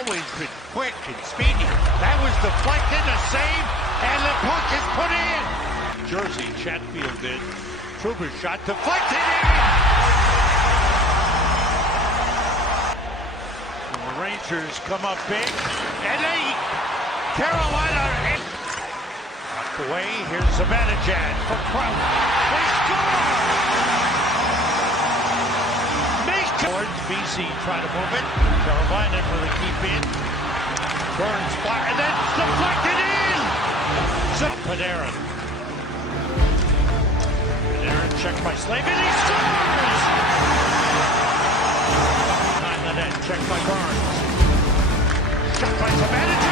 always been quick and speedy. That was deflected, a save, and the puck is put in. Jersey, Chatfield did. Trouba's shot deflected in. And the Rangers come up big, and Carolina knocked away. Here's Zibanejad for Kraut. They score! BC trying to move it. Carolina for the keep in. Burns fire, and then deflected in! Panarin. Panarin checked by Slavin, he scores! Behind the net, checked by Burns. Shot by Zibanejad.